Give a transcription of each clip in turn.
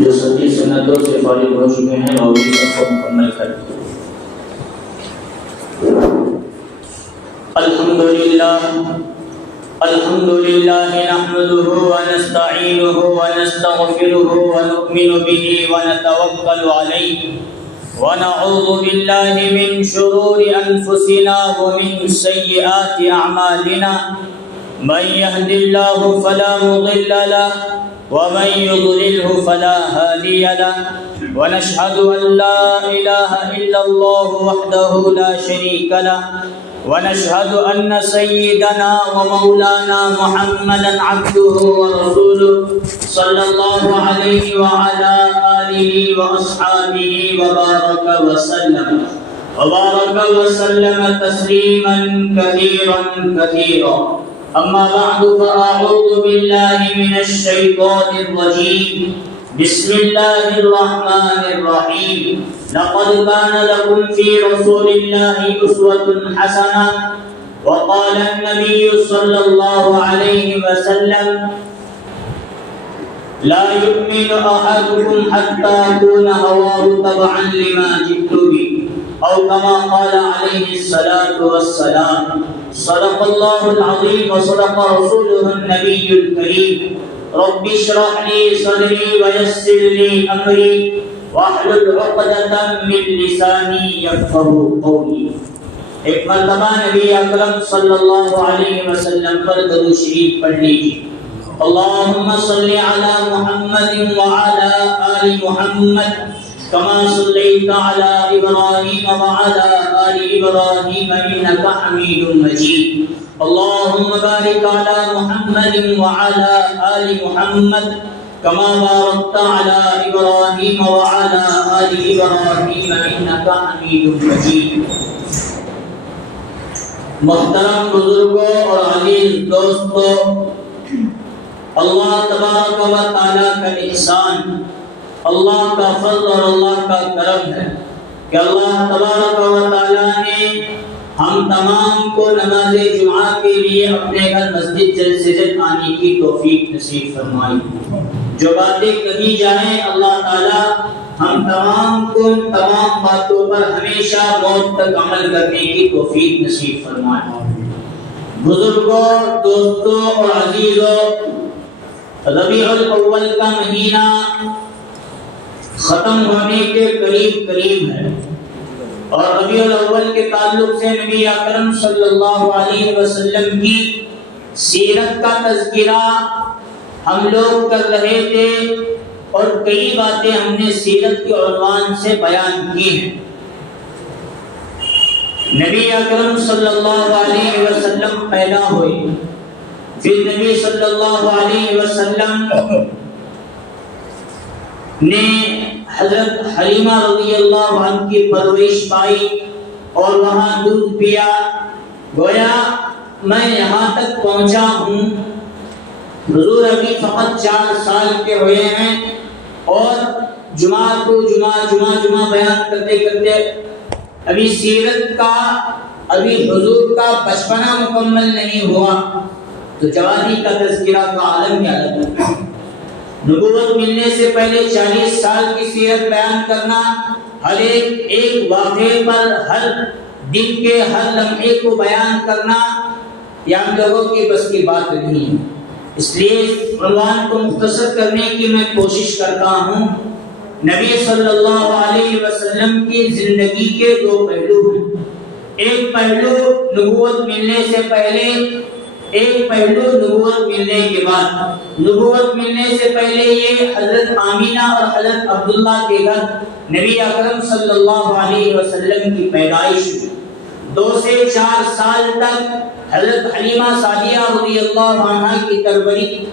جو سبھی سنتوں سے فارغ ہو چکے ہیں اور بھی سب کو مکمل کر دیا۔ الحمد للہ نحمده ونستعینه ونستغفره ونؤمن به ونتوکل علیہ ونعوذ باللہ من شرور انفسنا ومن سیئات اعمالنا من يهد الله فلا مضل له ومن يضلله فلا هادي له ونشهد أن لا إله إلا الله وحده لا شريك له ونشهد أن سيدنا ومولانا محمدا عبده ورسوله صلى الله عليه وعلى آله وأصحابه وبارك وسلم تسليما كثيرا كثيرا أما بعد فأعوذ بالله من الشيطان الرجيم بسم الله الرحمن الرحيم لقد كان لكم في رسول الله أسوة حسنة وقال النبي صلى الله عليه وسلم لا يؤمن أحدكم حتى يكون هواه تبعا لما جئت به أو كما قال عليه الصلاة والسلام صدق الله العظيم وصدق رسوله النبي الكريم رب اشرح لي صدري ويسر لي أمري واحلل عقدة من لساني يفقهوا قولي۔ ایک مرتبہ نبی اکرم صلی اللہ علیہ وسلم پر درود شریف پڑھ لیجیے۔ اللهم صل على محمد وعلى آل محمد كما صليت على إبراهيم وعلى آل إبراهيم إنك حميد مجيد اللهم بارك على محمد وعلى آل محمد كما باركت على إبراهيم وعلى آل إبراهيم إنك حميد مجيد۔ محترم بزرگوں اور عزیز دوستوں، اللہ تبارک و تعالیٰ کا احسان، اللہ کا فضل اور اللہ کا کرم ہے کہ اللہ تبارک و تعالیٰ نے ہم تمام کو نماز جمعہ کے لیے اپنے گھر مسجد جلسے آنے کی توفیق نصیب فرمائی۔ جو باتیں کہی جائیں اللہ تعالیٰ ہم تمام کو تمام باتوں پر ہمیشہ موت تک عمل کرنے کی توفیق نصیب فرمائے۔ بزرگوں، دوستوں اور عزیزوں، ربیع الاول کا مہینہ ختم ہونے کے قریب ہے، اور ربیع الاول کے تعلق سے نبی اکرم صلی اللہ علیہ وسلم کی سیرت کا تذکرہ ہم لوگ کر رہے تھے، اور کئی باتیں ہم نے سیرت کے عنوان سے بیان کی ہیں۔ نبی اکرم صلی اللہ علیہ وسلم پیدا ہوئے، پھر نبی صلی اللہ علیہ وسلم نے حضرت حلیمہ رضی اللہ عنہ کی پرورش پائی اور وہاں دودھ پیا۔ گویا میں یہاں تک پہنچا ہوں، حضور ابھی فقط 4 سال کے ہوئے ہیں، اور جمعہ بیان کرتے کرتے ابھی سیرت کا، ابھی حضور کا بچپنا مکمل نہیں ہوا، تو جوانی کا تذکرہ کا عالم کیا لگا۔ نبوت ملنے سے پہلے 40 سال کی سیرت بیان کرنا، ہر ایک واقعے پر، ہر دن کے ہر لمحے کو بیان کرنا، یہ ہم لوگوں کی بس کی بات نہیں ہے۔ اس لیے عنوان کو مختصر کرنے کی میں کوشش کرتا ہوں۔ نبی صلی اللہ علیہ وسلم کی زندگی کے 2 پہلو ہیں، ایک پہلو نبوت ملنے سے پہلے، ایک پہلو نبوت ملنے کے بعد۔ نبوت ملنے سے پہلے یہ حضرت آمینہ اور حضرت عبداللہ کے گھر نبی اکرم صلی اللہ علیہ وسلم کی پیدائش ہوئی۔ 2 سے 4 سال تک حضرت حلیمہ سعدیہ رضی اللہ عنہ کی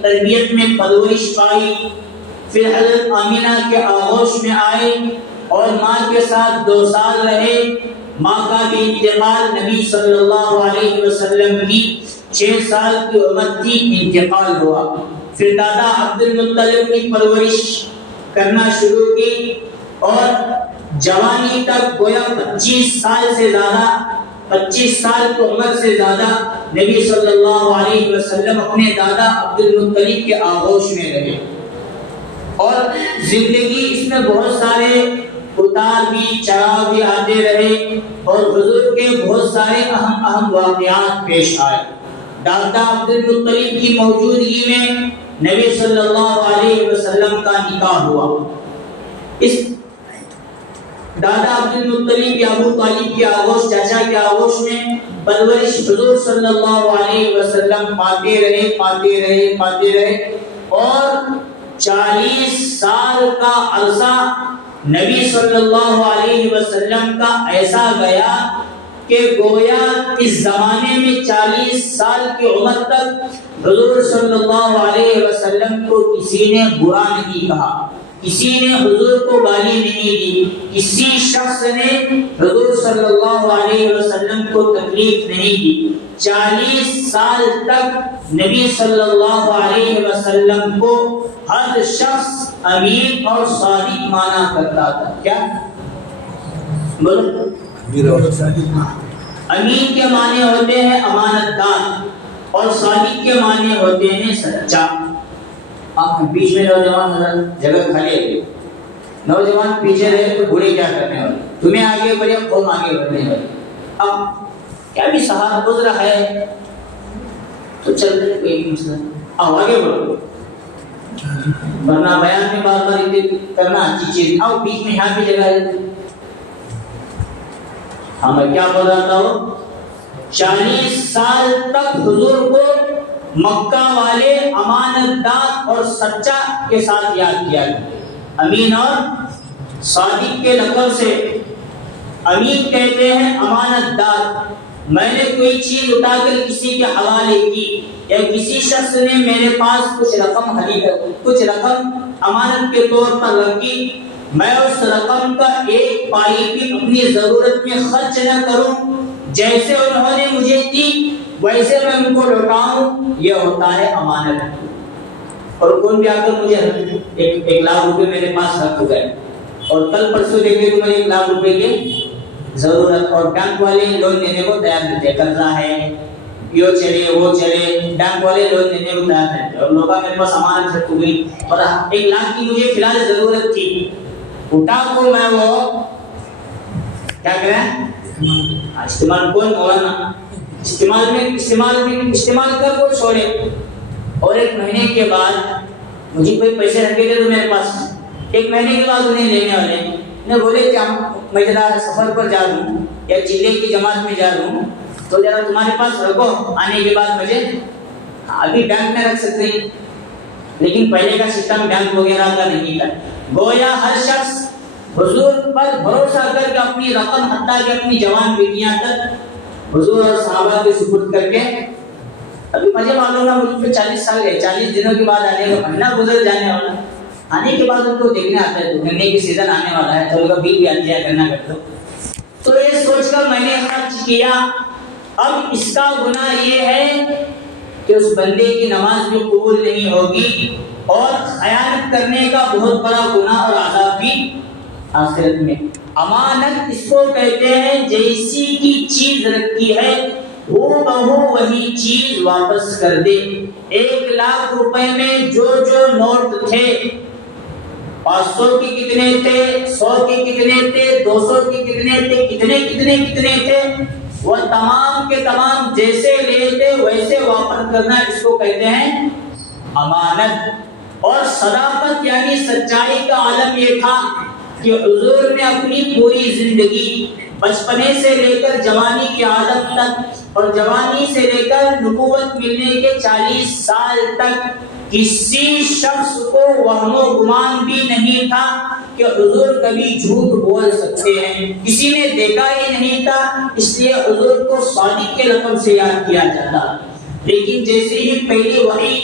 تربیت میں پرورش پائی، پھر حضرت آمینہ کے آغوش میں آئے اور ماں کے ساتھ 2 سال رہے۔ ماں کا بھی انتقال، نبی صلی اللہ علیہ وسلم کی 6 سال کی عمر تھی، انتقال ہوا۔ پھر دادا عبد المطلب کی پرورش کرنا شروع کی، اور جوانی تک گویا 25 سال سے زیادہ 25 سال کی عمر سے زیادہ نبی صلی اللہ علیہ وسلم اپنے دادا عبد المطلب کے آغوش میں رہے۔ اور زندگی اس میں بہت سارے اتار بھی چڑھاؤ بھی آتے رہے اور حضور کے بہت سارے اہم واقعات پیش آئے۔ دادا عبد المطلب کی موجودگی میں نبی صلی اللہ علیہ وسلم کا نکاح ہوا۔ اس دادا عبد المطلب یا ابو طالب کی آغوش، چاچا کی آغوش میں پرورش حضور صلی اللہ علیہ وسلم پاتے رہے اور 40 سال کا عرصہ نبی صلی اللہ علیہ وسلم کا ایسا گیا کہ گویا اس زمانے میں 40 سال کی عمر تک حضور صلی اللہ علیہ وسلم کو کسی نے برا نہیں کہا، کسی نے حضور کو گالی نہیں دی، کسی شخص نے حضور صلی اللہ علیہ وسلم کو تکلیف نہیں دی۔ 40 سال تک نبی صلی اللہ علیہ وسلم کو ہر شخص امین اور صادق مانا کرتا تھا۔ کیا بولو؟ امین کے معنی ہوتے ہیں امانت دار اور صادق کے معنی ہوتے ہیں سچا۔ آپ بیچ میں نوجوان حضرت جگہ خالی ہے، نوجوان پیچھے رہے تو بوڑھے کیا کرنے والے، تمہیں آگے بڑھے قوم آگے بڑھنے والے۔ اب کیا بھی صحابہ گزرا ہے تو چل رہے، کوئی مسئلہ آؤ آگے بڑھو، ورنہ بیان میں بار بار کرنا اچھی چیز، آؤ بیچ میں یہاں بھی جگہ ہے۔ ہمیں کیا بول رہا تھا، 40 سال تک حضور کو مکہ والے امانت دار اور سچا کے ساتھ یاد کیا گیا۔ امین اور صادق کے لقب سے امین کہتے ہیں امانت دار۔ میں نے کوئی چیز اٹھا کر کسی کے حوالے کی یا کسی شخص نے میرے پاس کچھ رقم امانت کے طور پر رکھی، میں اس رقم کا ایک پائی بھی اپنی ضرورت میں خرچ نہ کروں، جیسے انہوں نے مجھے دی ویسے میں ان کو لوٹاؤں، یہ ہوتا ہے امانت۔ اور کون بھی آ کر مجھے 1 لاکھ روپے میرے پاس رکھ گئے اور کل پرسوں دیکھے تو مجھے 1 لاکھ روپے کی ضرورت، اور بینک والے لون دینے کو تیار نہیں تھے، قرضہ ہے یہ چلے وہ چلے، بینک والے لون دینے کو تیار نہیں تھے، اور لوگوں میرے پاس امانت رکھ گئی اور 1 لاکھ کی مجھے فی الحال ضرورت تھی، اٹھا کو میں وہ کیا کریں استعمال، کون مولانا استعمال کر وہ چھوڑے، اور 1 مہینے کے بعد مجھے کوئی پیسے رکھے تھے تو میرے پاس 1 مہینے کے بعد انہیں لینے والے نے بولے کہ میں ذرا سفر پر جا رہا ہوں یا چلے کی جماعت میں جا رہا ہوں تو ذرا تمہارے پاس رکھو، آنے کے بعد مجھے ابھی بینک میں رکھ سکتے ہیں، لیکن پہلے کا سسٹم بینک وغیرہ کا نہیں تھا۔ گویا ہر شخص حضور پر بھروسہ کر کے اپنی رقم حتیٰ کہ اپنی جوان بیٹیاں تک حضور اور صحابہ کے سپرد کر کے، ابھی مجھے معلوم ہے مجھ پہ 40 سال گئے، 40 دنوں کے بعد آنے کا مہینہ گزر جانے والا، آنے کے بعد ان کو دیکھنے آتا ہے تو گنے کی سیزن آنے والا ہے تو ان کا بل بھی آتی ہے کرنا کر دو، تو یہ سوچ کر میں نے خرچ کیا۔ اب اس کا گناہ یہ ہے کہ اس بندے کی نماز بھی قبول نہیں ہوگی اور خیانت کرنے کا بہت بڑا گناہ اور عذاب بھی آخرت میں۔ امانت اس کو کہتے ہیں جیسی کی چیز رکھی ہے وہ بہو وہی چیز واپس کر دے۔ 1 لاکھ روپے میں جو نوٹ تھے، 500 کی کتنے تھے، 100 کی کتنے تھے، 200 کی کتنے تھے، کتنے تھے، وہ تمام کے تمام جیسے لیتے ویسے واپس کرنا، اس کو کہتے ہیں امانت۔ اور صداقت یعنی سچائی کا عالم یہ تھا کہ حضور نے اپنی پوری زندگی بچپنے سے لے کر جوانی کی عادت تک اور جوانی سے لے کر نبوت ملنے کے 40 سال تک کسی شخص کو وہم و گمان بھی نہیں تھا کہ حضور کبھی جھوٹ بول سکتے ہیں، کسی نے دیکھا ہی نہیں تھا، اس لیے حضور کو صادق کے لقب سے یاد کیا جاتا۔ لیکن جیسے ہی پہلی وحی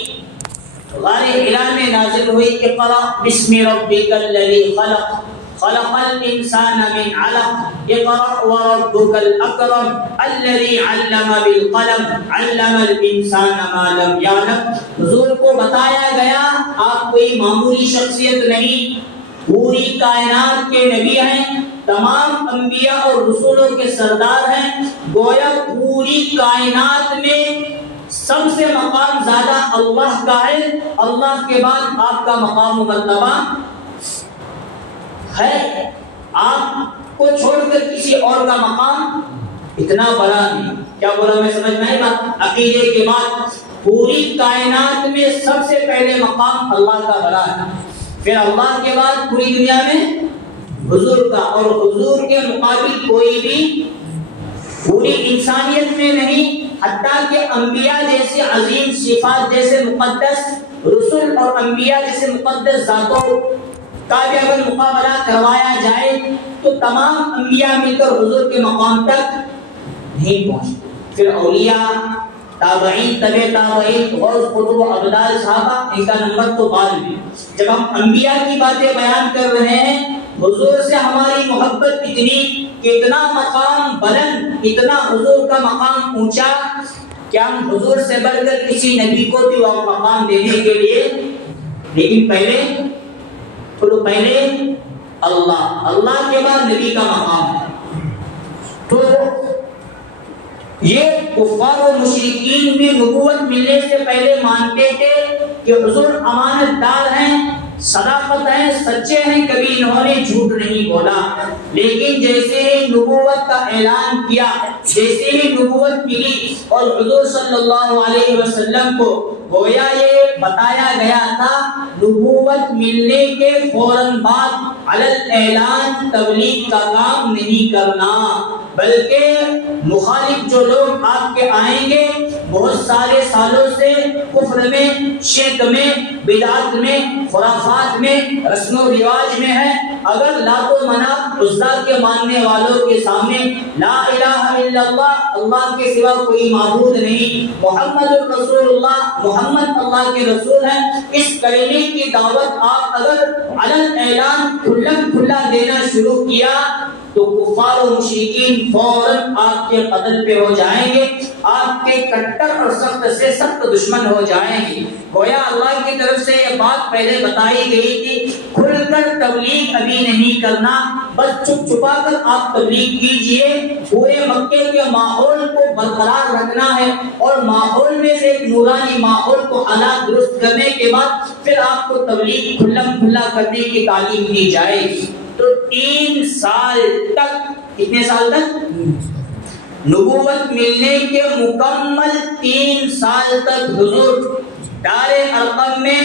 غار حرا میں نازل ہوئی، اقرأ بسم ربک الذی خلق خلق الانسان من علق اقرأ وربک الاکرم الذی علم بالقلم علم الانسان ما لم یعلم۔ حضور کو بتایا گیا آپ کوئی معمولی شخصیت نہیں، پوری کائنات کے نبی ہیں، تمام انبیاء اور رسولوں کے سردار ہیں، گویا پوری کائنات میں سب سے مقام زیادہ اللہ کا ہے، اللہ کے بعد آپ کا مقام و مرتبہ ہے، آپ کو چھوڑ کر کسی اور کا مقام اتنا بڑا نہیں۔ کیا بولا میں سمجھ میں آئی بات؟ عقیدے کے بعد پوری کائنات میں سب سے پہلے مقام اللہ کا بڑا ہے، پھر اللہ کے بعد پوری دنیا میں حضور کا، اور حضور کے مقابل کوئی بھی پوری انسانیت میں نہیں، حتیٰ کہ انبیاء جیسے عظیم صفات، جیسے مقدس رسول اور انبیاء جیسے مقدس ذاتوں کا بھی اگر مقابلہ کروایا جائے تو تمام انبیاء مل کر حضور کے مقام تک نہیں پہنچتے۔ پھر اولیاء، تابعین، تبع تابعین، غوث، قطب، ابدال، صحابہ، ان کا نمبر تو بعد میں۔ جب ہم انبیاء کی باتیں بیان کر رہے ہیں، حضور سے ہماری محبت اتنی کہ اتنا مقام بلند، اتنا حضور کا مقام اونچا کہ ہم حضور سے بڑھ کر کسی نبی کو بھی وہ مقام دینے کے لیے، لیکن پہلے اللہ کے بعد نبی کا مقام ہے۔ تو یہ کفار و مشرکین بھی نبوت ملنے سے پہلے مانتے تھے کہ حضور امانت دار ہیں، صداقت ہیں، سچے ہیں، کبھی انہوں نے جھوٹ نہیں بولا۔ لیکن جیسے ہی نبوت کا اعلان کیا، جیسے ہی نبوت ملی اور حضور صلی اللہ علیہ وسلم کو گویا یہ بتایا گیا تھا نبوت ملنے کے فوراً بعد علی الاعلان تبلیغ کا کام نہیں کرنا، بلکہ مخالف جو لوگ آپ کے آئیں گے بہت سارے سالوں سے کفر میں، شرک میں، بدعت میں، خرافات میں، رسم و رواج میں ہے، اگر لات و منات عزا کے ماننے والوں کے سامنے لا الہ الا اللہ، اللہ کے سوا کوئی معبود نہیں، محمد رسول اللہ، محمد اللہ کے رسول ہیں، اس کلمے کی دعوت آپ اگر علن اعلان کھلم کھلا دینا شروع کیا تو کفار و مشرکین فوراً آپ کے قتل پہ ہو جائیں گے، آپ کے کٹر اور سخت سے سخت دشمن ہو جائیں گے۔ گویا اللہ کی طرف سے یہ بات پہلے بتائی گئی تھی، کھل کر تبلیغ ابھی نہیں کرنا، بس چھپ چھپا کر آپ تبلیغ کیجئے، پورے مکے کے ماحول کو برقرار رکھنا ہے، اور ماحول میں سے ایک نورانی ماحول کو حالات درست کرنے کے بعد پھر آپ کو تبلیغ کھلم کھلا کرنے کی تعلیم دی جائے گی۔ تو 3 سال تک، کتنے سال تک؟ نبوت ملنے کے مکمل 3 سال تک حضور دار ارقم میں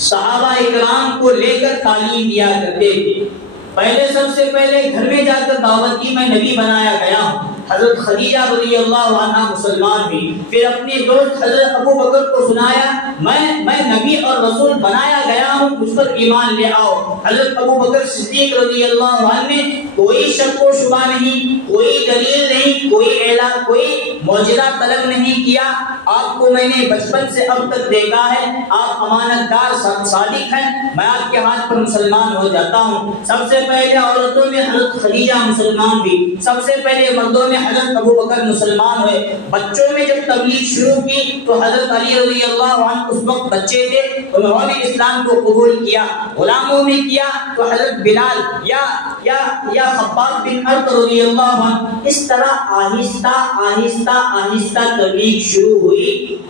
صحابہ اکرام کو لے کر تعلیم دیا کرتے تھے۔ پہلے سب سے پہلے گھر میں جا کر دعوت کی، میں نبی بنایا گیا ہوں، حضرت خدیجہ رضی اللہ عنہ مسلمان ہوئی، پھر اپنے دوست حضرت ابو بکر کو سنایا میں نبی اور رسول بنایا گیا ہوں، مجھ پر ایمان لے آؤ۔ حضرت ابو بکر صدیق رضی اللہ عنہ نے کوئی شک و شبہ نہیں، کوئی دلیل نہیں، کوئی اعلان، کوئی معجزہ طلب نہیں کیا، آپ کو میں نے بچپن سے اب تک دیکھا ہے، آپ امانت دار صادق ہیں، میں آپ کے ہاتھ پر مسلمان ہو جاتا ہوں۔ سب سے پہلے عورتوں میں حضرت خدیجہ مسلمان ہوئی، سب سے پہلے مردوں میں حضرت ابو بکر مسلمان ہوئے، بچوں میں جب تبلیغ شروع کی تو حضرت علی رضی اللہ عنہ اس وقت بچے تھے، انہوں نے اسلام کو قبول کیا، غلاموں نے کیا تو حضرت بلال یا خباب بن ارط رضی اللہ عنہ، اس طرح آہستہ آہستہ آہستہ تبلیغ شروع ہوئی۔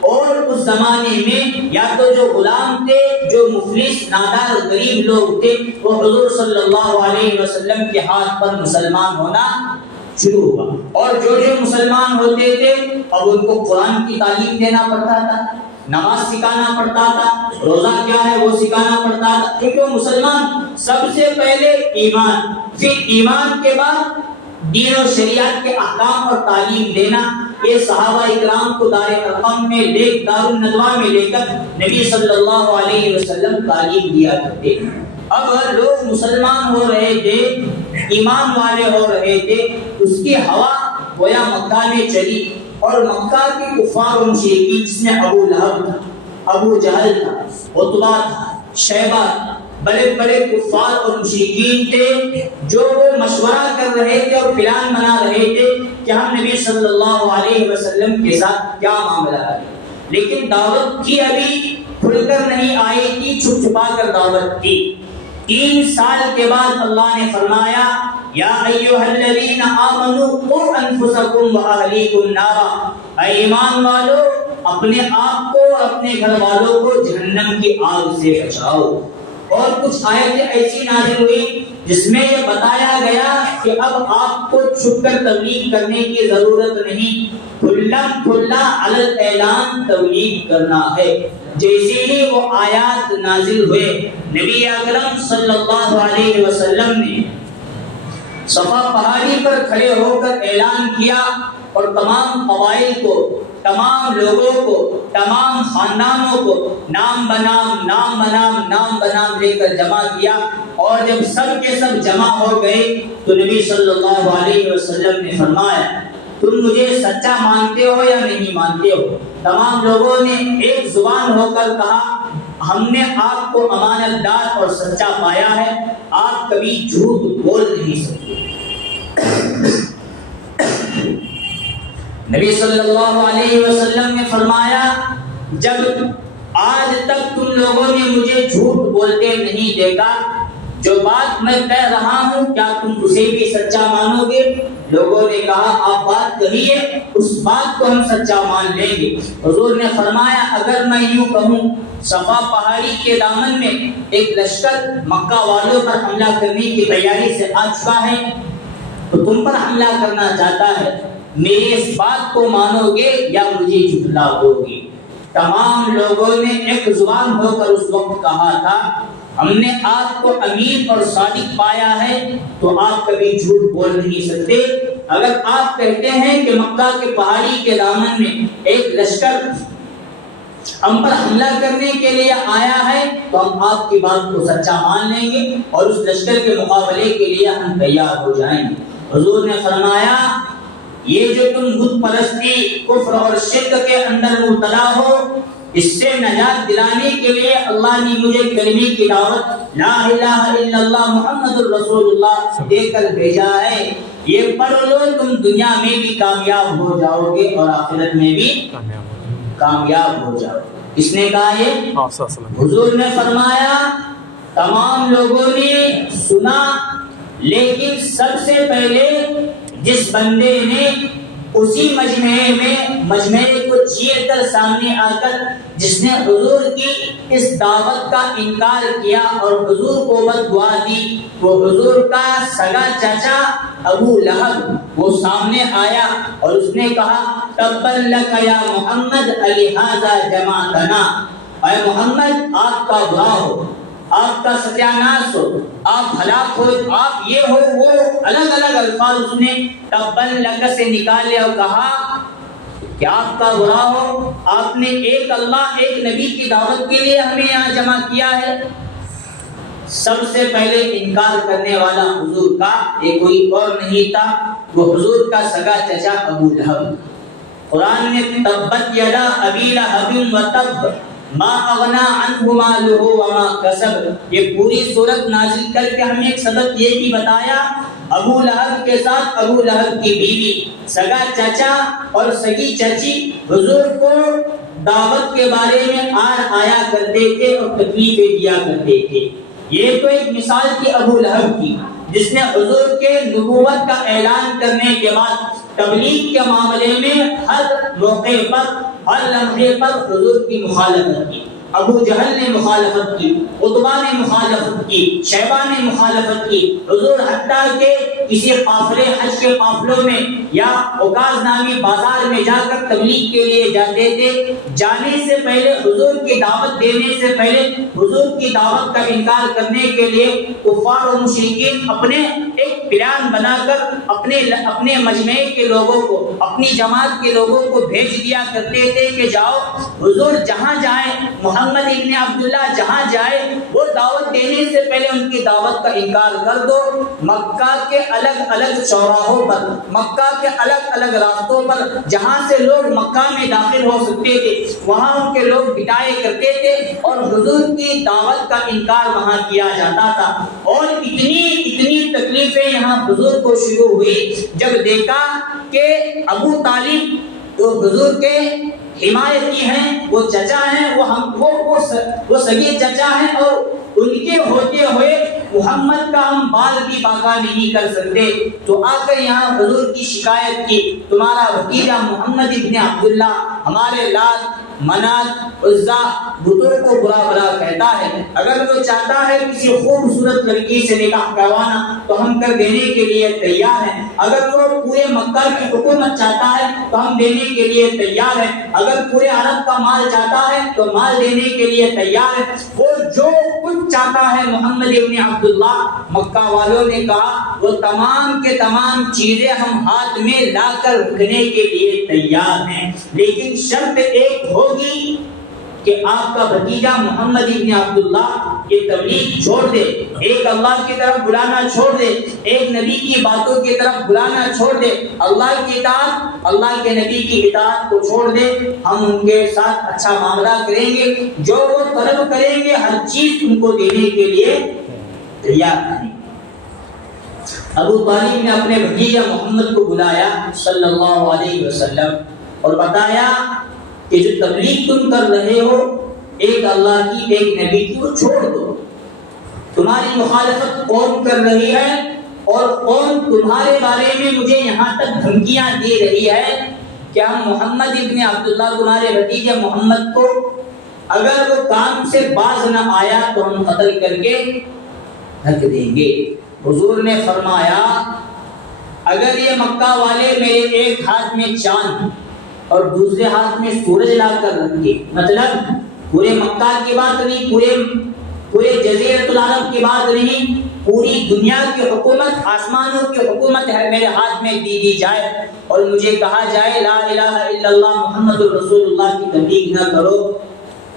اور اس زمانے میں یا تو جو غلام تھے، جو مفلس نادار غریب لوگ تھے، وہ حضور صلی اللہ علیہ وسلم کے ہاتھ پر مسلمان ہونا شروع ہوا، اور جو مسلمان ہوتے تھے اب ان کو قرآن کی تعلیم دینا پڑتا تھا، نماز سکھانا پڑتا تھا، روزہ کیا ہے وہ سکھانا پڑتا تھا، کیونکہ مسلمان سب سے پہلے ایمان، پھر ایمان کے بعد دین و شریعت کے احکام اور تعلیم دینا۔ یہ صحابہ اکرام کو دار ارقم میں دار الندوہ میں لے کر نبی صلی اللہ علیہ وسلم تعلیم دیا کرتے۔ اب لوگ مسلمان ہو رہے تھے، ایمان والے ہو رہے تھے، اس کی ہوا گویا مکہ میں چلی، اور مکہ کے کفار و مشرکین جس میں ابو لہب تھا، ابو جہل تھا، عتبہ تھا، شیبہ تھا، بڑے بڑے کفار اور مشرکین تھے، جو وہ مشورہ کر رہے تھے اور پلان بنا رہے تھے کہ ہم نبی صلی اللہ علیہ وسلم کے ساتھ کیا معاملہ ہے، لیکن دعوت کی ابھی کھل کر نہیں آئی تھی، چھپ چھپا کر دعوت تھی۔ 3 سال کے بعد اللہ نے فرمایا یا ایھا الذین آمنوا قوا انفسکم واہلیکم نارا، اے ایمان والو اپنے آپ کو اور اپنے گھر والوں کو جہنم کی آگ سے بچاؤ۔ اور کچھ آیتیں ایسی نازل ہوئی جس میں یہ بتایا گیا کہ اب آپ کو چھپ کر تبلیغ کرنے کی ضرورت نہیں، کھلا علی الاعلان تبلیغ کرنا ہے۔ جیسے ہی وہ آیات نازل ہوئے، نبی اکرم صلی اللہ علیہ وسلم نے صفا پہاڑی پر کھڑے ہو کر اعلان کیا اور تمام قبائل کو، تمام لوگوں کو، تمام خاندانوں کو نام بنام لے کر جمع کیا، اور جب سب کے سب جمع ہو گئے تو نبی صلی اللہ علیہ وسلم نے فرمایا تم مجھے سچا مانتے ہو یا نہیں مانتے ہو؟ تمام لوگوں نے ایک زبان ہو کر کہا ہم نے آپ کو امانت دار اور سچا پایا ہے، آپ کبھی جھوٹ بول نہیں سکتے۔ نبی صلی اللہ علیہ وسلم نے فرمایا جب آج تک تم لوگوں نے مجھے جھوٹ بولتے نہیں دیکھا، جو بات میں کہہ رہا ہوں کیا تم اسے بھی سچا مانو گے؟ لوگوں نے کہا آپ بات کہیے، اس بات کو ہم سچا مان لیں گے۔ حضور نے فرمایا اگر میں یوں کہوں صفا پہاڑی کے دامن میں ایک لشکر مکہ والوں پر حملہ کرنے کی تیاری سے آ چکا ہے تو تم پر حملہ کرنا چاہتا ہے، میری اس بات کو مانو گے یا مجھے جھٹلا دو گے؟ تمام لوگوں نے ایک زبان ہو کر اس وقت کہا تھا ہم نے آپ کو امین اور صادق پایا ہے تو آپ کبھی جھوٹ بول نہیں سکتے۔ اگر آپ کہتے ہیں کہ مکہ کے پہاڑی کے دامن میں ایک لشکر ہم پر حملہ کرنے کے لیے آیا ہے تو ہم آپ کی بات کو سچا مان لیں گے اور اس لشکر کے مقابلے کے لیے ہم تیار ہو جائیں گے۔ حضور نے فرمایا یہ جو تم بت پرستی، کفر اور شرک کے اندر مبتلا ہو، اس سے نجات دلانے کے لیے اللہ نے مجھے کلمے کی دعوت لا الہ الا اللہ محمد الرسول اللہ دے کر بھیجا ہے، یہ پڑھ لو تم دنیا میں بھی کامیاب ہو جاؤ گے اور آخرت میں بھی کامیاب ہو جاؤ۔ کس نے کہا یہ؟ حضور نے فرمایا تمام لوگوں نے سنا، لیکن سب سے پہلے جس بندے نے اسی مجمعے کو چیر کر سامنے آ کر جس نے حضور کی اس دعوت کا انکار کیا اور حضور کو بد دعا دی، وہ حضور کا سگا چچا ابو لہب وہ سامنے آیا اور اس نے کہا تبت لک یا محمد لہذا جمعتنا، اے محمد آپ کا برا ہو، آپ کا ستیاناش ہو، آپ ہلاک ہو، آپ یہ ہو وہ، الگ الگ الفاظ اس نے تبن لک سے نکالے اور کہا کہ آپ کا برا ہو، آپ نے ایک اللہ ایک نبی کی دعوت کے لیے ہمیں یہاں جمع کیا ہے۔ سب سے پہلے انکار کرنے والا حضور کا ایک کوئی اور نہیں تھا، وہ حضور کا سگا چچا ابو لہب۔ قرآن نے تبت یدا ابی لہب وتب ما اغنا عنہ مالہ وما کسب، یہ پوری سورت نازل کر کے ہمیں ایک سبق یہ بھی بتایا ابو لہب کے ساتھ ابو لہب کی بیوی، سگا چچا اور سگی چچی حضور کو دعوت کے بارے میں آیا کرتے تھے اور تکلیفیں دیا کرتے تھے۔ یہ تو ایک مثال تھی ابو لہب کی جس نے حضور کے نبوت کا اعلان کرنے کے بعد تبلیغ کے معاملے میں ہر موقع پر ہر لمحے پر حضور کی مخالفت کی۔ ابو جہل نے مخالفت کی، عتبہ نے مخالفت کی، شیبہ نے مخالفت کی۔ حضور حتیٰ کہ کسی قافلے حج کے قافلوں میں یا عکاظ نامی بازار میں جا کر تبلیغ کے لیے جاتے تھے، جانے سے پہلے حضور کی دعوت دینے سے پہلے حضور کی دعوت کا انکار کرنے کے لیے کفار و مشرکین اپنے ایک پلان بنا کر اپنے مجمع کے لوگوں کو، اپنی جماعت کے لوگوں کو بھیج دیا کرتے تھے کہ جاؤ حضور جہاں جائیں، محمد ابن عبداللہ جہاں جائے وہ دعوت دینے سے پہلے ان کی دعوت کا انکار کر دو۔ مکہ کے الگ الگ چوراہوں پر، مکہ کے الگ الگ راستوں پر جہاں سے لوگ مکہ میں داخل ہو سکتے تھے وہاں ان کے لوگ بٹائے کرتے تھے اور حضور کی دعوت کا انکار وہاں کیا جاتا تھا۔ اور اتنی تکلیفیں یہاں حضور کو شروع ہوئی جب دیکھا کہ ابو طالب جو حضور کے حمایتی ہیں، وہ چچا ہیں، وہ سگے چچا ہیں اور ان کے ہوتے ہوئے محمد کا ہم بال بھی باقا نہیں کر سکتے، تو آ کر یہاں حضور کی شکایت کی تمہارا بھتیجا محمد ابن عبداللہ ہمارے لال منات، عزا بتوں کو برا بھلا کہتا ہے۔ اگر وہ چاہتا ہے کسی خوبصورت لڑکی سے نکاح کروانا تو ہم کر دینے کے لیے تیار ہیں۔ اگر وہ پورے مکہ کی حکومت چاہتا ہے تو ہم دینے کے لیے تیار ہیں۔ اگر پورے عرب کا مال چاہتا ہے تو مال دینے کے لیے تیار ہے۔ وہ جو کچھ چاہتا ہے محمد ابن عبداللہ، مکہ والوں نے کہا وہ تمام کے تمام چیزیں ہم ہاتھ میں لا کر رکھنے کے لیے تیار ہیں، لیکن شرط ایک ہوگی کہ آپ کا بھتیجا محمد ابن عبداللہ یہ تبلیغ چھوڑ دے، ایک اللہ کی طرف بلانا چھوڑ دے، ایک نبی کی باتوں کی طرف بلانا چھوڑ دے، اللہ کی اطاعت، اللہ کے نبی کی اطاعت کو چھوڑ دے، ہم ان کے ساتھ اچھا معاملہ کریں گے، جو وہ طلب کریں گے ہر چیز ان کو دینے کے لیے تیار ہیں۔ ابو طالب نے اپنے بھتیجا محمد کو بلایا صلی اللہ علیہ وسلم اور بتایا کہ جو تبلیغ تم کر رہے ہو ایک اللہ کی ایک نبی کی، وہ چھوڑ دو۔ تمہاری مخالفت قوم کر رہی ہے اور قوم تمہارے بارے میں مجھے یہاں تک دھمکیاں دے رہی ہے کہ ہم محمد ابن عبداللہ تمہارے بھتیجے محمد کو اگر وہ کام سے باز نہ آیا تو ہم قتل کر کے رکھ دیں گے۔ حضور نے فرمایا اگر یہ مکہ والے میرے ایک ہاتھ میں چاند اور دوسرے ہاتھ میں سورج لا کر رکھے، مطلب پورے مکہ کی بات نہیں، پورے جزیرۃ العرب کی بات نہیں، پوری دنیا کی حکومت، آسمانوں کی حکومت ہے میرے ہاتھ میں دی جائے اور مجھے کہا جائے لا الہ الا اللہ محمد رسول اللہ کی تبلیغ نہ کرو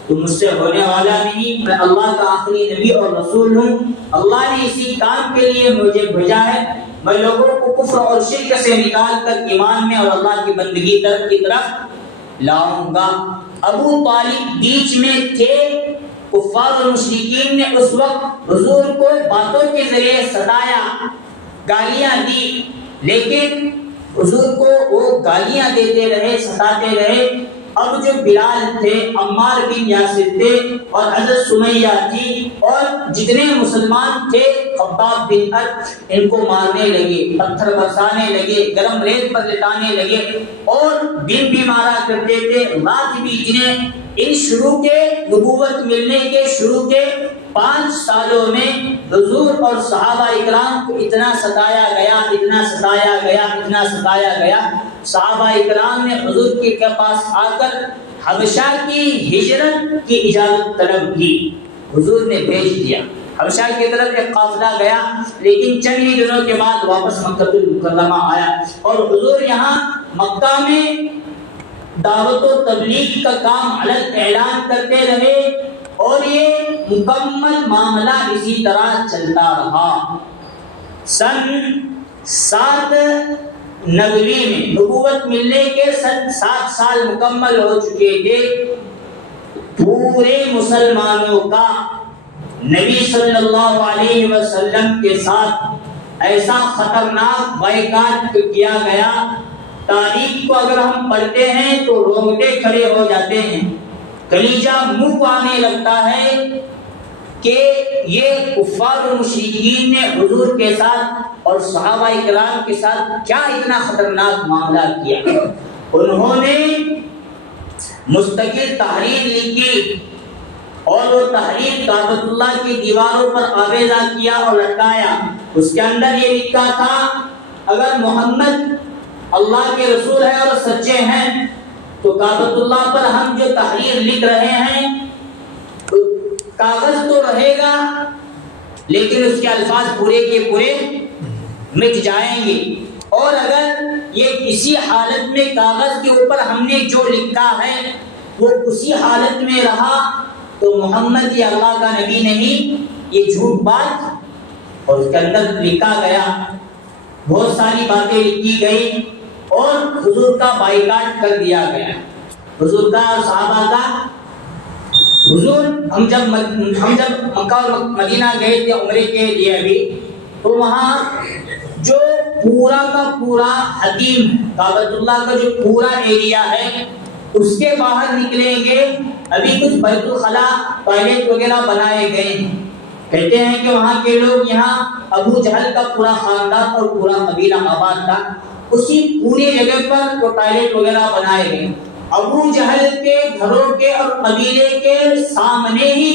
تو مجھ سے ہونے والا نہیں، میں اللہ کا آخری نبی اور رسول ہوں، اللہ نے اسی کام کے لیے مجھے بھیجا ہے، میں لوگوں کو کفر اور شرک سے نکال کر ایمان میں اور اللہ کی بندگی کی طرف لاؤں گا۔ ابو طالب بیچ میں تھے، کفار اور مشرکین نے اس وقت حضور کو باتوں کے ذریعے ستایا، گالیاں دی، لیکن حضور کو وہ گالیاں دیتے رہے، ستاتے رہے۔ اب جو بلال تھے، عمار بن یاسر تھے اور حضرت سمیہ تھی اور جتنے مسلمان تھے خباب بن ارد، ان کو مارنے لگے، پتھر برسانے لگے، گرم ریت پر لٹانے لگے اور دن بھی مارا کرتے تھے، رات بھی۔ جنہیں ان شروع کے نبوت ملنے کے شروع کے 5 سالوں میں حضور اور صحابہ اکرام کو اتنا ستایا گیا، اتنا ستایا گیا، اتنا ستایا گیا، صحابہ اکرام نے حضور کے پاس آ کر حبشہ کی ہجرت کی اجازت طلب کی، حضور نے بھیج دیا۔ حبشہ کی طرف ایک قافلہ گیا، لیکن چند ہی دنوں کے بعد واپس مکہ المکرمہ آیا اور حضور یہاں مکہ میں دعوت و تبلیغ کا کام علن اعلان کرتے رہے اور یہ مکمل معاملہ اسی طرح چلتا رہا۔ سن 7 نبوی میں نبوت ملنے کے 7 سال مکمل ہو چکے تھے، پورے مسلمانوں کا نبی صلی اللہ علیہ وسلم کے ساتھ ایسا خطرناک بائیکاٹ کیا گیا، تاریخ کو اگر ہم پڑھتے ہیں تو رونگٹے کھڑے ہو جاتے ہیں، کلیجہ منہ کو آنے لگتا ہے کہ یہ کفار و مشرکین نے حضور کے ساتھ اور صحابہ کرام کے ساتھ کیا اتنا خطرناک معاملہ کیا۔ انہوں نے مستقل تحریر لکھی اور وہ تحریر کعبۃ اللہ کی دیواروں پر آویزہ کیا اور لٹکایا۔ اس کے اندر یہ لکھا تھا اگر محمد اللہ کے رسول ہے اور سچے ہیں تو کعبۃ اللہ پر ہم جو تحریر لکھ رہے ہیں کاغذ تو رہے گا لیکن اس کے الفاظ پورے کے پورے مٹ جائیں گے، اور اگر یہ کسی حالت میں کاغذ کے اوپر ہم نے جو لکھا ہے وہ اسی حالت میں رہا تو محمد یہ اللہ کا نبی نہیں، یہ جھوٹ بات۔ اور اس کے اندر لکھا گیا، بہت ساری باتیں لکھی گئی اور حضور کا بائیکاٹ کر دیا گیا، حضور کا اور صحابہ کا۔ حضور ہم جب مکہ اور مدینہ گئے تھے عمرے کے لیے ابھی، تو وہاں جو پورا کا پورا حتیم کعبۃ اللہ کا جو پورا ایریا ہے اس کے باہر نکلیں گے، ابھی کچھ بیت الخلاء ٹوائلٹ وغیرہ بنائے گئے ہیں۔ کہتے ہیں کہ وہاں کے لوگ، یہاں ابو جہل کا پورا خاندان اور پورا قبیلہ آباد تھا، اسی پوری جگہ پر وہ ٹوائلٹ وغیرہ بنائے گئے ابو جہل کے گھروں کے اور قبیلے کے سامنے ہی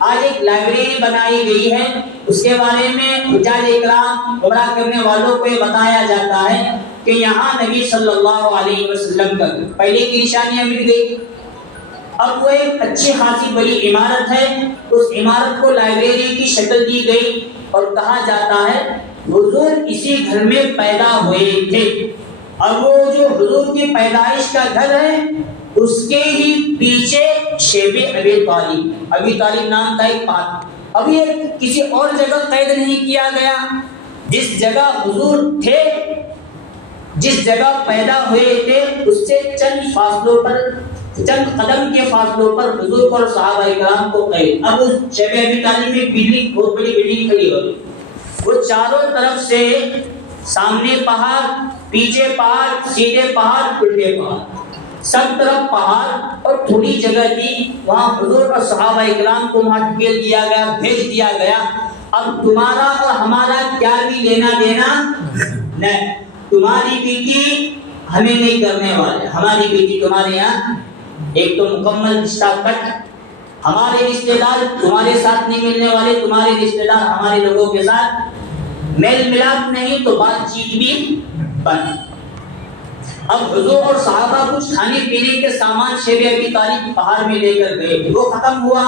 آج ایک لائبریری بنائی گئی ہے. اس کے بارے میں حجاج اکرام عمرہ کرنے والوں کو یہ بتایا جاتا ہے کہ یہاں نبی صلی اللہ علیہ وسلم کا پہلے کی نشانیاں مل گئی. اب وہ ایک اچھی خاصی بڑی عمارت ہے. اس عمارت کو لائبریری کی شکل دی گئی اور کہا جاتا ہے حضور اسی گھر میں پیدا ہوئے تھے. اب وہ جو حضور کی پیدائش کا گھر ہے اس کے ہی پیچھے شیب ابی طالب نام کا ایک پہاڑ. اب یہ کسی اور جگہ قید نہیں کیا گیا. جس جگہ حضور تھے، جس جگہ پیدا ہوئے تھے، اس سے چند فاصلوں پر، چند قدم کے فاصلوں پر حضور کو اور صحابہ کرام کو قید. اب اس شیب ابی طالب میں بلڈنگ، بہت بڑی بلڈنگ کھڑی ہوئی. وہ چاروں طرف سے سامنے پہاڑ، پیچھے پہاڑ، سیدھے پہاڑ، الٹے پہاڑ، سب طرف پہاڑ. اور تھوڑی جگہ تھی وہاں حضور اور صحابہ اکرام کو وہاں ڈھکیل دیا گیا، بھیج دیا گیا. اب تمہارا اور ہمارا کیا بھی لینا دینا نہیں. تمہاری بیٹی ہمیں نہیں کرنے والے، ہماری بیٹی تمہارے یہاں ایک تو مکمل رشتہ کٹ. ہمارے رشتے دار تمہارے ساتھ نہیں ملنے والے، تمہارے رشتے دار ہمارے لوگوں کے ساتھ میل ملاپ نہیں تو بات چیت بھی بند. اب حضور اور صحابہ کچھ کھانے پینے کے سامان شیب ابی طالب پہاڑ میں لے کر گئے، وہ ختم ہوا.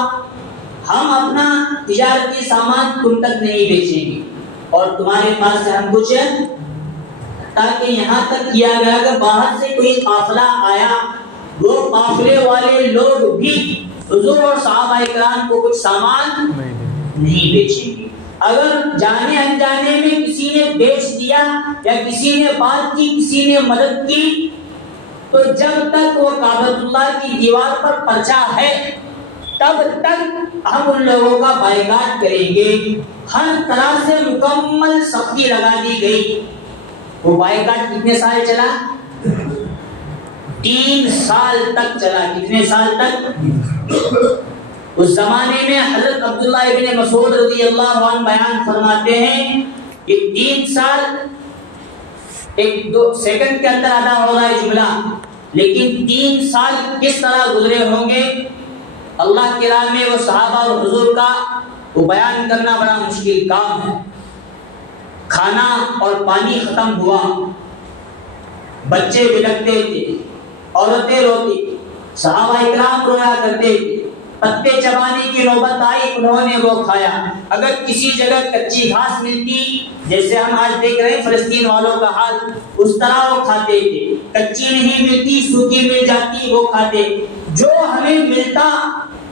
ہم اپنا تجارتی سامان تم تک نہیں بیچیں گے اور تمہارے پاس سے ہم کچھ، تاکہ یہاں تک کیا گیا کہ باہر سے کوئی قافلہ آیا، وہ قافلے والے لوگ بھی حضور اور صحابہ اکرام کو کچھ سامان نہیں بیچیں گے. اگر جانے انجانے میں کسی نے بیچ دیا یا کسی نے بات کی، کسی نے مدد کی، تو جب تک وہ کعبۃ اللہ کی دیوار پر پرچا ہے تب تک ہم ان لوگوں کا بائیکاٹ کریں گے. ہر طرح سے مکمل سختی لگا دی گئی. وہ بائیکاٹ کتنے سال چلا؟ 3 سال تک چلا. کتنے سال تک؟ اس زمانے میں حضرت عبداللہ ابن مسعود رضی اللہ عنہ بیان فرماتے ہیں کہ 3 سال 1-2 سیکنڈ کے اندر ادا ہو رہا ہے جملہ، لیکن 3 سال کس طرح گزرے ہوں گے اللہ کی راہ میں وہ صحابہ اور حضور کا وہ بیان کرنا بڑا مشکل کام ہے. کھانا اور پانی ختم ہوا، بچے بلکتے تھے، عورتیں روتی، صحابہ اکرام رویا کرتے تھے. پتے چبانے کی نوبت آئی، انہوں نے وہ کھایا. اگر کسی جگہ کچی گھاس ملتی، جیسے ہم آج دیکھ رہے ہیں فلسطین والوں کا حال، اس طرح وہ کھاتے تھے. کچی نہیں ملتی، سوکھی مل جاتی، وہ کھاتے. جو ہمیں ملتا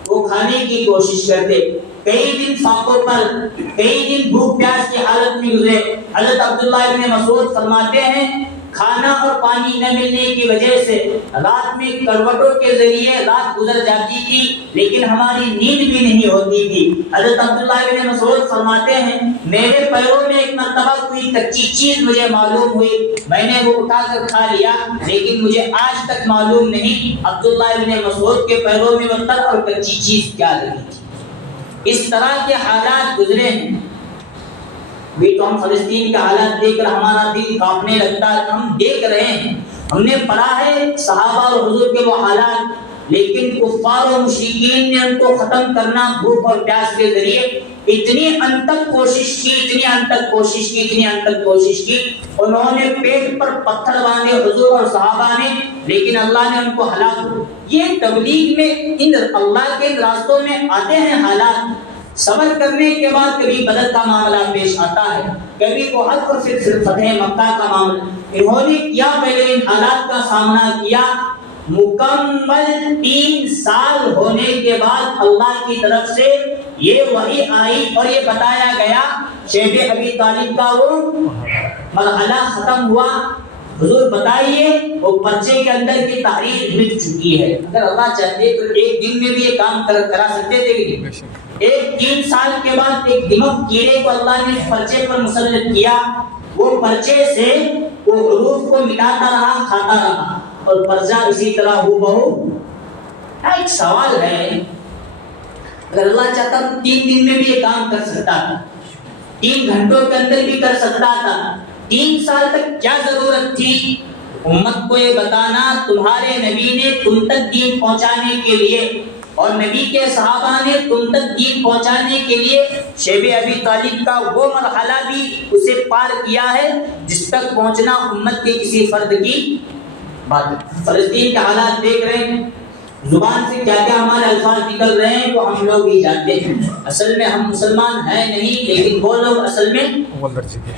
وہ کھانے کی کوشش کرتے. کئی دن فاقوں پر، کئی دن بھوک پیاس کی حالت میں گزرے. حضرت عبداللہ ابن مسعود فرماتے ہیں کھانا اور پانی نہ ملنے کی وجہ سے رات میں کروٹوں کے ذریعے رات گزر جاتی تھی، لیکن ہماری نیند بھی نہیں ہوتی تھی. حضرت عبداللہ ابن مسعود فرماتے ہیں میرے پیروں میں ایک مرتبہ کوئی کچی چیز مجھے معلوم ہوئی، میں نے وہ اٹھا کر کھا لیا، لیکن مجھے آج تک معلوم نہیں عبداللہ ابن مسعود کے پیروں میں وہ تر اور کچی چیز کیا لگی تھی. اس طرح کے حالات گزرے ہیں. بھی تو ہم فلسطین کا حالات دیکھ کر ہمارا دل کانپنے لگتا ہے. ہم دیکھ رہے ہیں، ہم نے پڑھا ہے صحابہ اور حضور کے وہ حالات، لیکن کفار و مشرکین نے ان کو ختم کرنا بھوک اور پیاس کے ذریعے اتنی انتک کوشش کی، اتنی انتک کوشش کی، اتنی انتک کوشش کی. انہوں نے پیٹ پر پتھر باندھے حضور اور صحابہ نے، لیکن اللہ نے ان کو ہلاک. یہ تبلیغ میں ان اللہ کے راستوں میں آتے ہیں حالات. صبر کرنے کے بعد کبھی بدر کا معاملہ پیش آتا ہے، کبھی کوہت اور پھر فتح مکہ کا معاملہ. انہوں نے کیا پہلے ان حالات کا سامنا کیا. مکمل 3 سال ہونے کے بعد اللہ کی طرف سے یہ وحی آئی اور یہ بتایا گیا شیب ابی طالب کا وہ مرحلہ ختم ہوا. حضور بتائیے وہ پرچے کے اندر کی تحریر مٹ چکی ہے. اگر اللہ چاہتے تو ایک دن میں بھی یہ کام کرا سکتے تھے کہ نہیں. ایک 3 سال کے بعد ایک دمک کیڑے کو اللہ نے اس پرچے پر مسلط کیا. وہ پرچے سے وہ حروف کو مٹاتا رہا، کھاتا رہا، اور پرچہ اسی طرح ہو بہو. ایک سوال ہے، اگر اللہ چاہتا تو 3 دن میں بھی یہ کام کر سکتا تھا، 3 گھنٹوں کے اندر بھی کر سکتا تھا. 3 سال تک کیا ضرورت تھی امت کو یہ بتانا تمہارے نبی نے تم تک دین پہنچانے کے لیے اور نبی کے صحابہ نے تم تک دین پہنچانے کے لیے شیب ابی طالب کا وہ مرحلہ بھی اسے پار کیا ہے جس تک پہنچنا امت کے کسی فرد کی بات۔ فلسطین کے حالات دیکھ رہے ہیں، زبان سے کیا کیا ہمارے الفاظ نکل رہے ہیں وہ ہم لوگ ہی جانتے ہیں۔ اصل میں ہم مسلمان ہیں نہیں، لیکن وہ لوگ اصل میں،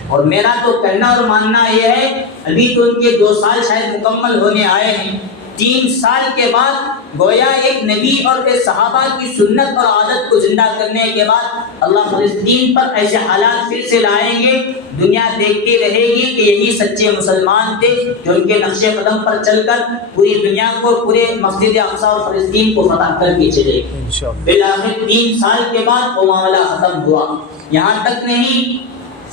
اور میرا تو کہنا اور ماننا یہ ہے، ابھی تو ان کے 2 سال شاید مکمل ہونے آئے ہیں، 3 سال کے بعد گویا ایک نبی اور ایک صحابہ کی سنت اور عادت کو زندہ کرنے کے بعد اللہ فلسطین پر ایسے حالات پھر سے لائیں گے، دنیا دیکھتی رہے گی کہ یہی سچے مسلمان تھے جو ان کے نقش قدم پر چل کر پوری دنیا کو، پورے مسجد اقصی اور فلسطین کو فتح کر کے چلے۔ بالآخر 3 سال کے بعد وہ معاملہ ختم ہوا۔ یہاں تک نہیں،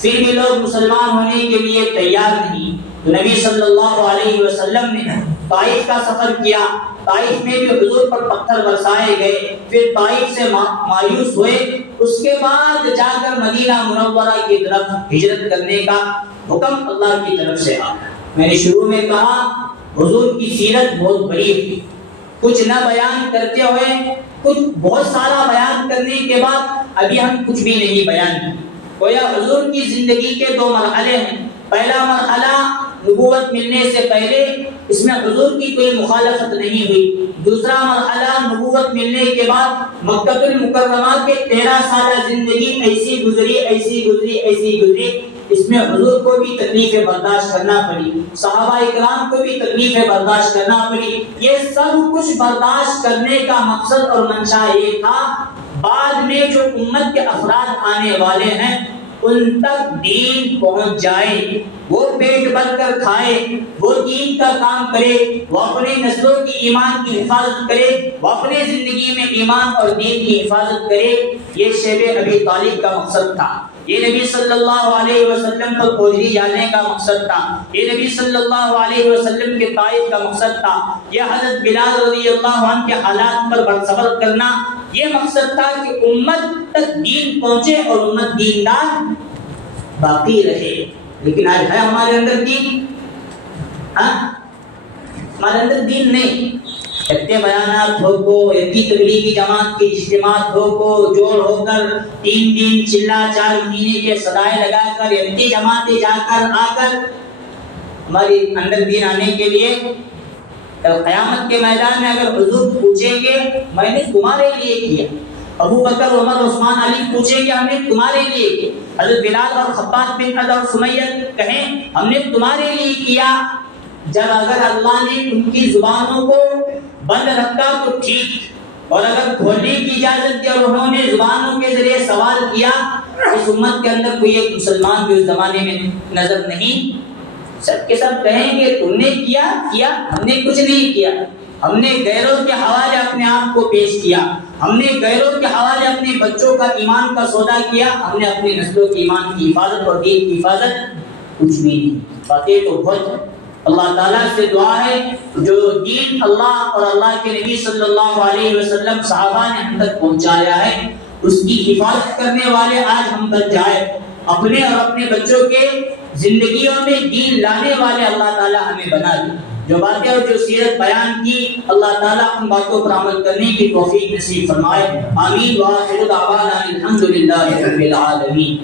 پھر بھی لوگ مسلمان ہونے کے لیے تیار نہیں، تو نبی صلی اللہ علیہ وسلم نے طائف کا سفر کیا، طائف میں بھی حضور پر پتھر برسائے گئے، پھر طائف سے مایوس ہوئے، اس کے بعد جا کر مدینہ منورہ کی طرف ہجرت کرنے کا حکم اللہ کی طرف سے آیا۔ میں نے شروع میں کہا حضور کی سیرت بہت بڑی ہے، کچھ نہ بیان کرتے ہوئے کچھ بہت سارا بیان کرنے کے بعد ابھی ہم کچھ بھی نہیں بیان کی۔ گویا حضور کی زندگی کے 2 مرحلے ہیں۔ پہلا مرحلہ نبوت ملنے سے پہلے، اس میں حضور کی کوئی مخالفت نہیں ہوئی۔ دوسرا مرحلہ نبوت ملنے کے بعد مکہ المکرمہ کے 13 سالہ زندگی ایسی گزری، اس میں حضور کو بھی تکلیفیں برداشت کرنا پڑی، صحابہ اکرام کو بھی تکلیفیں برداشت کرنا پڑی۔ یہ سب کچھ برداشت کرنے کا مقصد اور منشا یہ تھا بعد میں جو امت کے افراد آنے والے ہیں ان تک دین پہنچ جائے، وہ پیٹ بھر کر کھائے، وہ دین کا کام کرے، وہ اپنے نسلوں کی ایمان کی حفاظت کرے، وہ اپنے زندگی میں ایمان اور دین کی حفاظت کرے۔ یہ شیب ابی طالب کا مقصد تھا، یہ نبی صلی اللہ علیہ وسلم پر کوہری جانے کا مقصد تھا، یہ نبی صلی اللہ علیہ وسلم کے طائف کا مقصد تھا، یہ حضرت بلال رضی اللہ عنہ کے حالات پر صبر کرنا، یہ مقصد تھا کہ امت تک دین پہنچے اور امت دیندار باقی رہے۔ لیکن آج ہے ہمارے اندر دین؟ ہمارے اندر دین نہیں۔ اتنے بیانات ہو کو، اتنی تبلیغی جماعت کی اجتماعات ہو کو، جوڑ ہو کر 3 دن چلا 4 مہینے کے صدائے لگا کر اتنی جماعتیں جا کر آ کر ہمارے اندر دین آنے کے لیے قیامت کے میدان میں اگر حضور پوچھیں گے میں نے تمہارے لیے کیا، ابو بکر عمر عثمان علی پوچھیں گے ہم نے تمہارے لیے کیا، حضرت بلال اور خباب بن عد اور سمیہ کہیں ہم نے تمہارے لیے کیا، جب اگر اللہ نے ان کی زبانوں کو بند رکھا تو ٹھیک، اور اگر کھولنے کی اجازت دی اور انہوں نے زبانوں کے ذریعے سوال کیا، اس امت کے اندر کوئی ایک مسلمان بھی اس زمانے میں نظر نہیں، سب کے سب کہیں گے تم نے کیا، ہم نے کچھ نہیں کیا، ہم نے غیروں کے حوالے اپنے آپ کو پیش کیا، ہم نے غیروں کے حوالے اپنے بچوں کا ایمان کا سودا کیا، ہم نے اپنے نسلوں کی ایمان کی حفاظت اور دین کی حفاظت کچھ بھی نہیں۔ باتیں تو بہت، اللہ تعالیٰ سے دعا ہے جو دین اللہ اور اللہ کے نبی صلی اللہ علیہ وسلم صحابہ نے ہم تک پہنچایا ہے اس کی حفاظت کرنے والے آج ہم تک جائے، اپنے اور اپنے بچوں کے زندگیوں میں دین لانے والے اللہ تعالیٰ ہمیں بنا دے۔ جو باتیں اور جو سیرت بیان کی اللہ تعالیٰ ان باتوں پر عمل کرنے کی توفیق نصیب فرمائے، آمین۔ وآخر دعوانا الحمدللہ رب العالمین۔